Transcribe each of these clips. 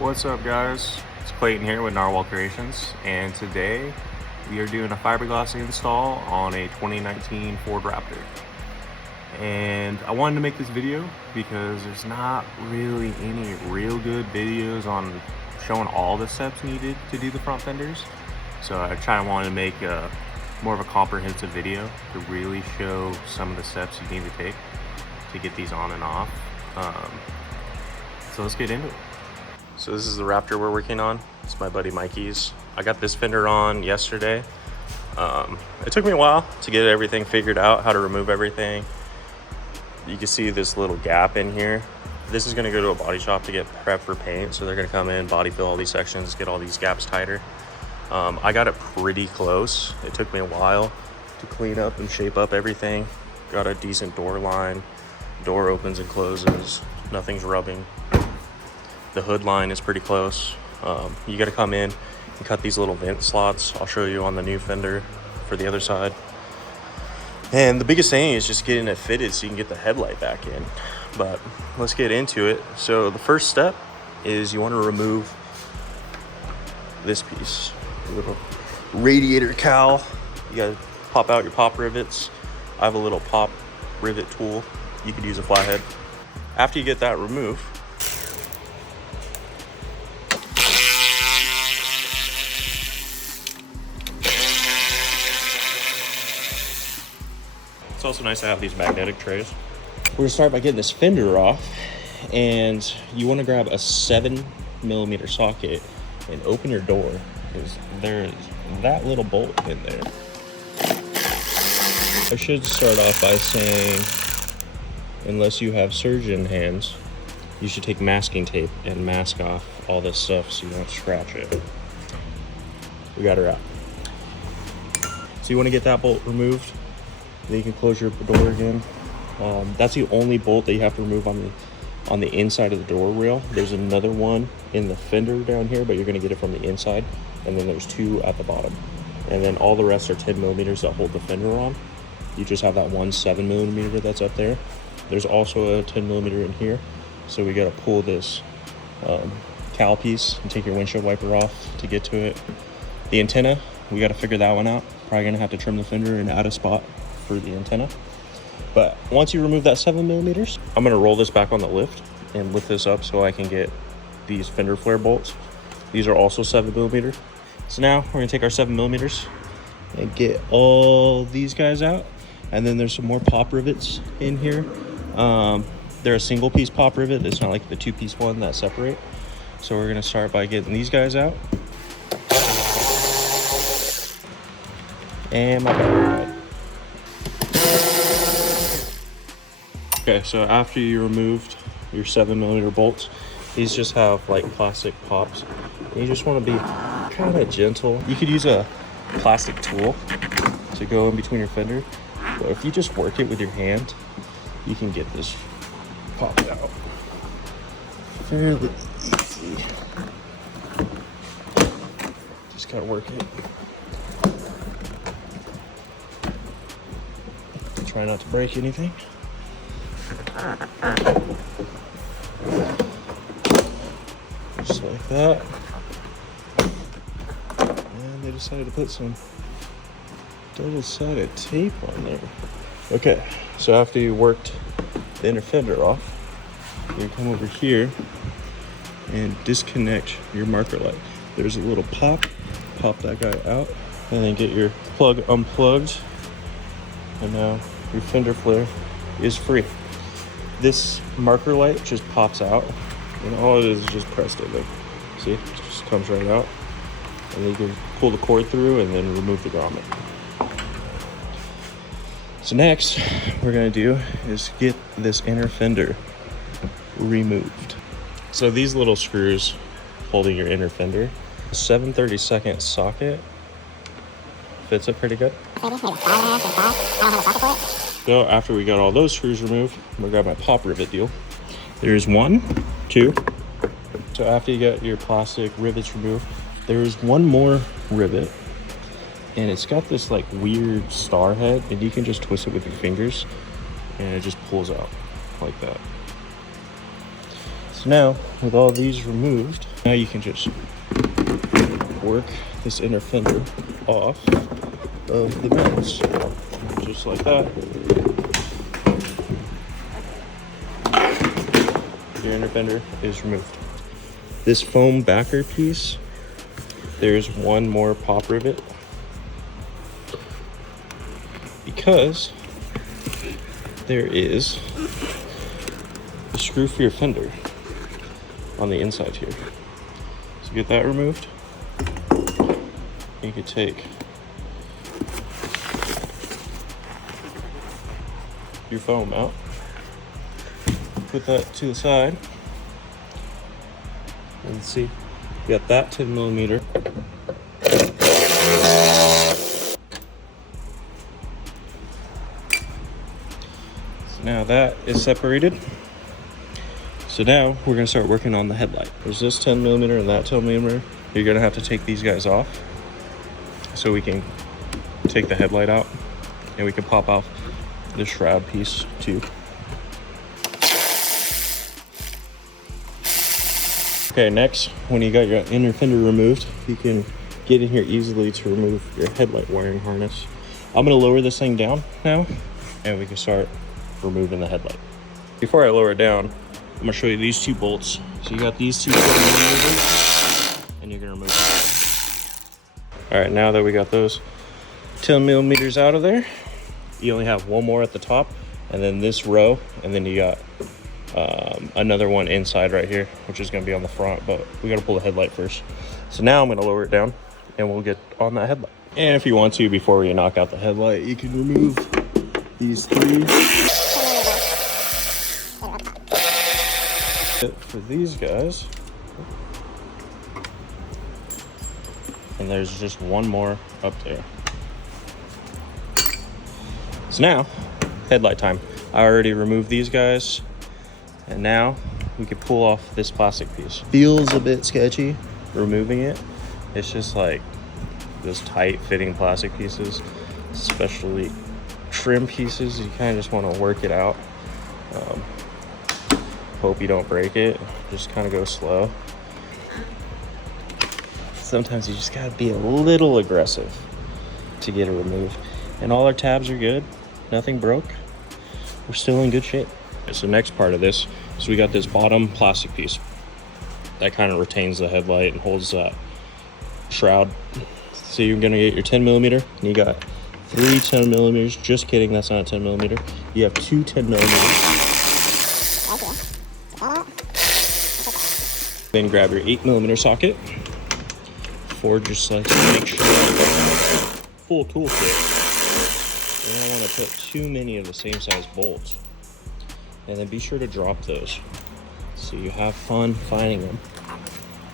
What's up, guys? It's Clayton here with Narwhal Creations, and today we are doing a fiberglass install on a 2019 Ford Raptor. And I wanted to make this video because there's not really any real good videos on showing all the steps needed to do the front fenders. So I wanted to make more of a comprehensive video to really show some of the steps you need to take to get these on and off. So let's get into it. So this is the Raptor we're working on. It's my buddy Mikey's. I got this fender on yesterday. It took me a while to get everything figured out, how to remove everything. You can see this little gap in here. This is gonna go to a body shop to get prepped for paint. So they're gonna come in, body fill all these sections, get all these gaps tighter. I got it pretty close. It took me a while to clean up and shape up everything. Got a decent door line. Door opens and closes. Nothing's rubbing. The hood line is pretty close. You got to come in and cut these little vent slots. I'll show you on the new fender for the other side. And the biggest thing is just getting it fitted so you can get the headlight back in. But let's get into it. So the first step is you want to remove this piece, a little radiator cowl. You got to pop out your pop rivets. I have a little pop rivet tool. You could use a flathead. After you get that removed, it's also nice to have these magnetic trays. We're gonna start by getting this fender off, and you wanna grab a 7mm socket and open your door, because there's that little bolt in there. I should start off by saying, unless you have surgeon hands, you should take masking tape and mask off all this stuff so you won't scratch it. We got her out. So you wanna get that bolt removed. Then you can close your door again. That's the only bolt that you have to remove on the inside of the door rail. There's another one in the fender down here, but you're gonna get it from the inside. And then there's two at the bottom. And then all the rest are 10mm that hold the fender on. You just have that one 7mm that's up there. There's also a 10mm in here. So we gotta pull this cowl piece and take your windshield wiper off to get to it. The antenna, we gotta figure that one out. Probably gonna have to trim the fender and add a spot for the antenna. But once you remove that 7mm, I'm gonna roll this back on the lift and lift this up so I can get these fender flare bolts. These are also 7mm. So now we're gonna take our 7mm and get all these guys out. And then there's some more pop rivets in here. They're a single piece pop rivet. It's not like the two-piece one that separate. So we're gonna start by getting these guys out. And my bad. Okay, so after you removed your 7mm bolts, these just have like plastic pops. You just want to be kind of gentle. You could use a plastic tool to go in between your fender, but if you just work it with your hand, you can get this popped out fairly easy. Just gotta work it. Try not to break anything. Just like that. And they decided to put some double-sided tape on there. Okay, so after you worked the inner fender off, you come over here and disconnect your marker light. There's a little pop that guy out, and then get your plug unplugged. And now your fender flare is free. This marker light just pops out, and all it is just pressed in there. See, it just comes right out. And then you can pull the cord through and then remove the grommet. So next, we're gonna do is get this inner fender removed. So these little screws holding your inner fender, a 7/32 socket fits it pretty good. So after we got all those screws removed, I'm gonna grab my pop rivet deal. There's 1, 2. So after you get your plastic rivets removed, there's one more rivet, and it's got this like weird star head, and you can just twist it with your fingers and it just pulls out like that. So now with all these removed, Now you can just work this inner fender off of the mounts, just like that. Your inner fender is removed. This foam backer piece, there's one more pop rivet because there is a screw for your fender on the inside here. So get that removed. You could take your foam out, put that to the side, and see, you got that 10 millimeter. So now that is separated. So now we're gonna start working on the headlight. There's this 10 millimeter and that 10 millimeter. You're gonna have to take these guys off so we can take the headlight out, and we can pop off the shroud piece too. Okay, next, when you got your inner fender removed, you can get in here easily to remove your headlight wiring harness. I'm gonna lower this thing down now, and we can start removing the headlight. Before I lower it down, I'm gonna show you these two bolts. So you got these two 10 millimeters, and you're gonna remove them. All right, now that we got those 10 millimeters out of there, you only have one more at the top, and then this row, and then you got another one inside right here, which is going to be on the front, but we got to pull the headlight first. So now I'm going to lower it down, and we'll get on that headlight. And if you want to, before you knock out the headlight, you can remove these three. For these guys, and there's just one more up there. So now, headlight time. I already removed these guys, and now we can pull off this plastic piece. Feels a bit sketchy removing it. It's just like those tight fitting plastic pieces, especially trim pieces. You kind of just want to work it out. Hope you don't break it. Just kind of go slow. Sometimes you just gotta be a little aggressive to get it removed. And all our tabs are good. Nothing broke. We're still in good shape. So the next part of this is we got this bottom plastic piece that kind of retains the headlight and holds that shroud. So you're gonna get your 10 millimeter, and you got 3 10 millimeters. Just kidding, that's not a 10 millimeter. You have 2 10 millimeters. Then grab your 8 millimeter socket. Ford just likes to make sure full toolkit. You don't want to put too many of the same size bolts. And then be sure to drop those so you have fun finding them.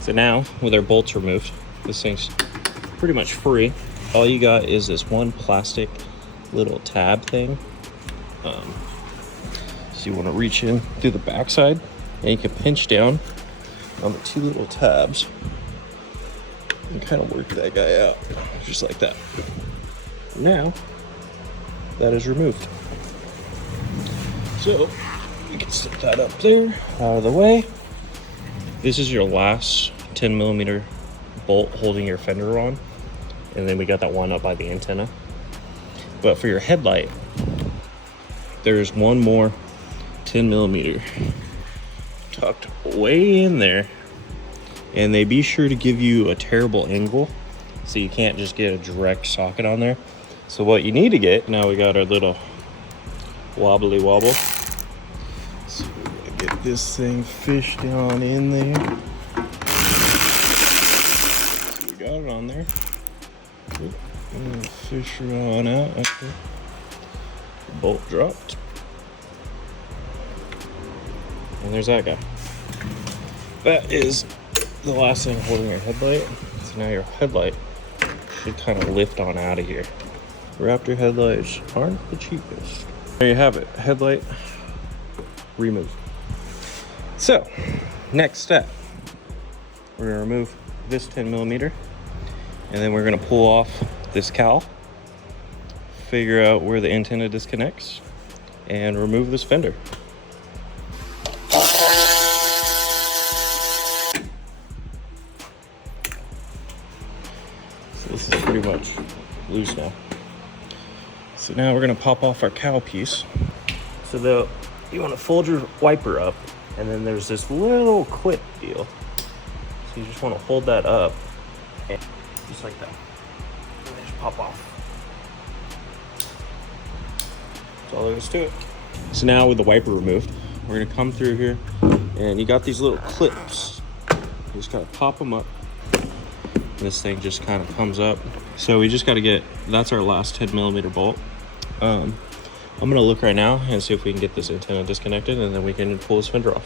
So now, with our bolts removed, this thing's pretty much free. All you got is this one plastic little tab thing. So you want to reach in through the backside, and you can pinch down on the 2 little tabs and kind of work that guy out, just like that. Now, that is removed. So, you can set that up there, out of the way. This is your last 10 millimeter bolt holding your fender on. And then we got that one up by the antenna. But for your headlight, there's one more 10 millimeter tucked way in there. And they be sure to give you a terrible angle, so you can't just get a direct socket on there. So what you need to get, now we got our little wobbly wobble. So we're gonna get this thing fished down in there. So we got it on there. And fish her on out. Okay. Bolt dropped. And there's that guy. That is the last thing holding your headlight. So now your headlight should kind of lift on out of here. Raptor headlights aren't the cheapest. There you have it, headlight removed. So, next step, we're gonna remove this 10 millimeter, and then we're gonna pull off this cowl, figure out where the antenna disconnects, and remove this fender. pretty much loose now. So now we're gonna pop off our cowl piece. So you wanna fold your wiper up, and then there's this little clip deal. So you just wanna hold that up, and just like that. And then just pop off. That's all there is to it. So now with the wiper removed, we're gonna come through here, and you got these little clips. You just gotta pop them up. And this thing just kind of comes up. So we just gotta that's our last 10mm bolt. I'm gonna look right now and see if we can get this antenna disconnected, and then we can pull this fender off.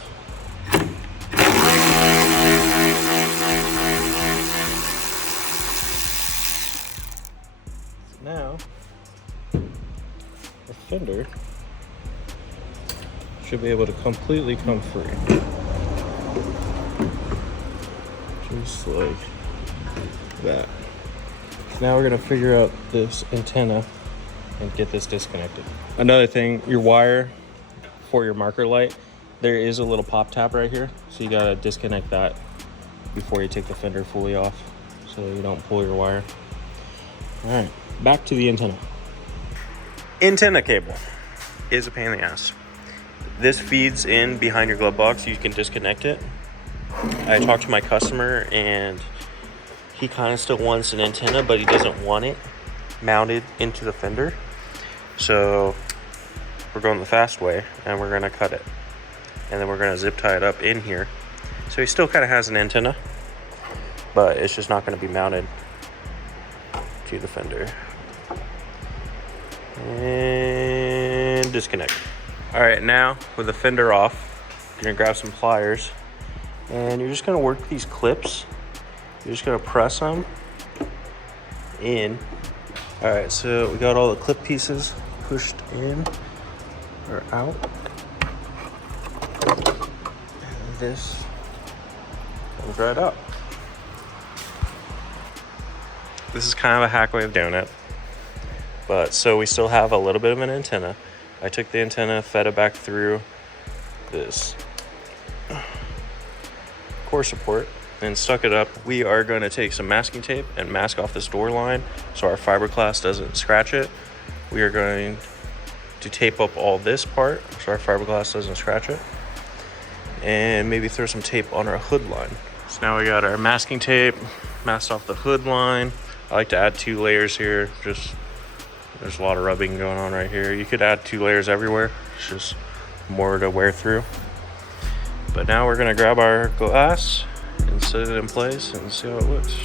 So now, our fender should be able to completely come free. Just like that. Now we're gonna figure out this antenna and get this disconnected. Another thing, your wire for your marker light, there is a little pop tab right here, so you gotta disconnect that before you take the fender fully off so you don't pull your wire. All right, back to the antenna. Antenna cable is a pain in the ass. This feeds in behind your glove box. You can disconnect it. I talked to my customer, and he kind of still wants an antenna, but he doesn't want it mounted into the fender. So we're going the fast way, and we're gonna cut it. And then we're gonna zip tie it up in here. So he still kind of has an antenna, but it's just not gonna be mounted to the fender. And disconnect. All right, now with the fender off, you're gonna grab some pliers, and you're just gonna work these clips. You're just gonna press them in. All right, so we got all the clip pieces pushed in or out. And this comes right out. This is kind of a hack way of doing it. But so we still have a little bit of an antenna. I took the antenna, fed it back through this core support, and stuck it up. We are going to take some masking tape and mask off this door line so our fiberglass doesn't scratch it. We are going to tape up all this part so our fiberglass doesn't scratch it, and maybe throw some tape on our hood line. So now we got our masking tape, masked off the hood line. I like to add 2 layers here. There's a lot of rubbing going on right here. You could add 2 layers everywhere. It's just more to wear through. But now we're gonna grab our glass and set it in place and see how it looks.